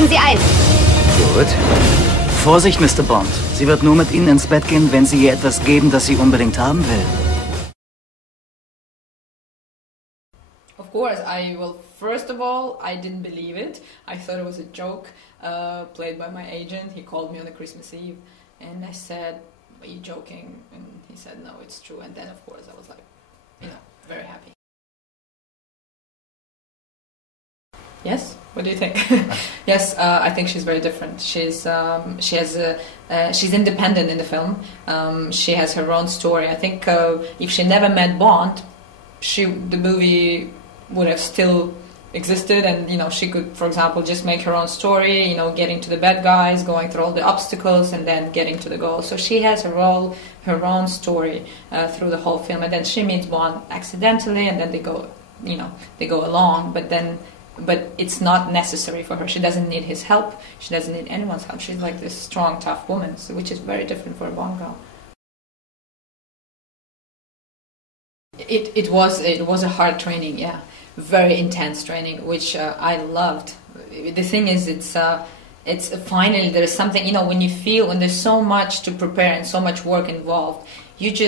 Steigen Sie ein! Gut. Vorsicht, Mr. Bond. Sie wird nur mit Ihnen ins Bett gehen, wenn Sie ihr etwas geben, das sie unbedingt haben will. Of course, first of all, I didn't believe it. I thought it was a joke played by my agent. He called me on the Christmas Eve and I said, are you joking? And he said, no, it's true. And then, of course, I was like, very happy. Yes? What do you think? Yes, I think she's very different. She's independent in the film. She has her own story. I think if she never met Bond, the movie would have still existed, and she could, for example, just make her own story. Getting to the bad guys, going through all the obstacles, and then getting to the goal. So she has her own story through the whole film, and then she meets Bond accidentally, and then they go along, but it's not necessary for her. She doesn't need his help. She doesn't need anyone's help. She's like this strong, tough woman, which is very different for a Bond girl. It was a hard training, yeah, very intense training, which I loved. The thing is, it's finally there's something, when you feel, when there's so much to prepare and so much work involved, it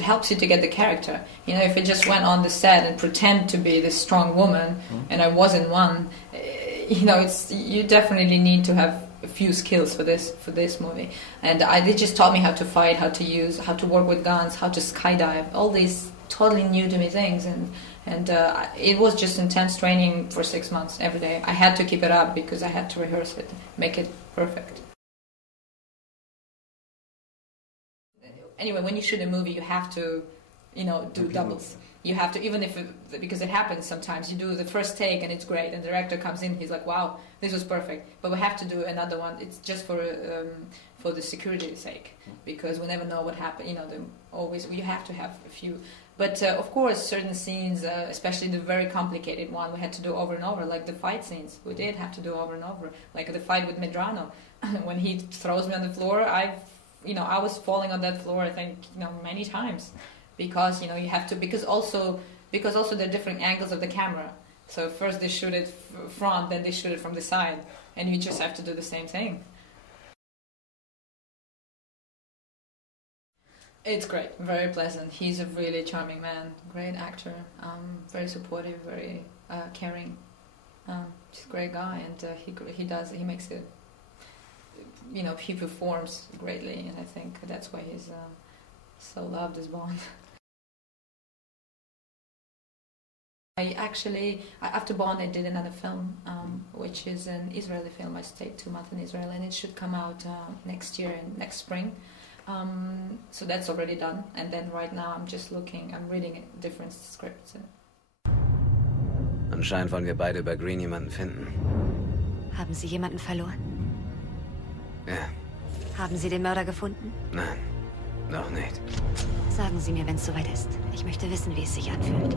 helps you to get the character. If I just went on the set and pretend to be this strong woman, and I wasn't one, you definitely need to have a few skills for this movie. And they just taught me how to fight, how to work with guns, how to skydive, all these totally new to me things, and it was just intense training for 6 months every day. I had to keep it up because I had to rehearse it, make it perfect. Anyway, when you shoot a movie, you have to, do doubles. You have to, even because it happens sometimes, you do the first take and it's great, and the director comes in, he's like, wow, this was perfect, but we have to do another one. It's just for the security's sake, because we never know what happened. You have to have a few. But of course, certain scenes, especially the very complicated one, we had to do over and over, like the fight scenes. We did have to do over and over, like the fight with Medrano. When he throws me on the floor, I was falling on that floor, I think, many times, because you have to, because also there are different angles of the camera. So first they shoot it front, then they shoot it from the side, and you just have to do the same thing. It's great, very pleasant. He's a really charming man, great actor, very supportive, very caring. He's a great guy, and he makes it. He performs greatly, and I think that's why he's so loved as Bond. After Bond, I did another film, which is an Israeli film. I stayed 2 months in Israel, and it should come out next spring. So that's already done, and then right now I'm reading different scripts. Anscheinend wollen wir beide über Green jemanden finden. Haben Sie jemanden verloren? Ja. Haben Sie den Mörder gefunden? Nein, noch nicht. Sagen Sie mir, wenn es soweit ist. Ich möchte wissen, wie es sich anfühlt.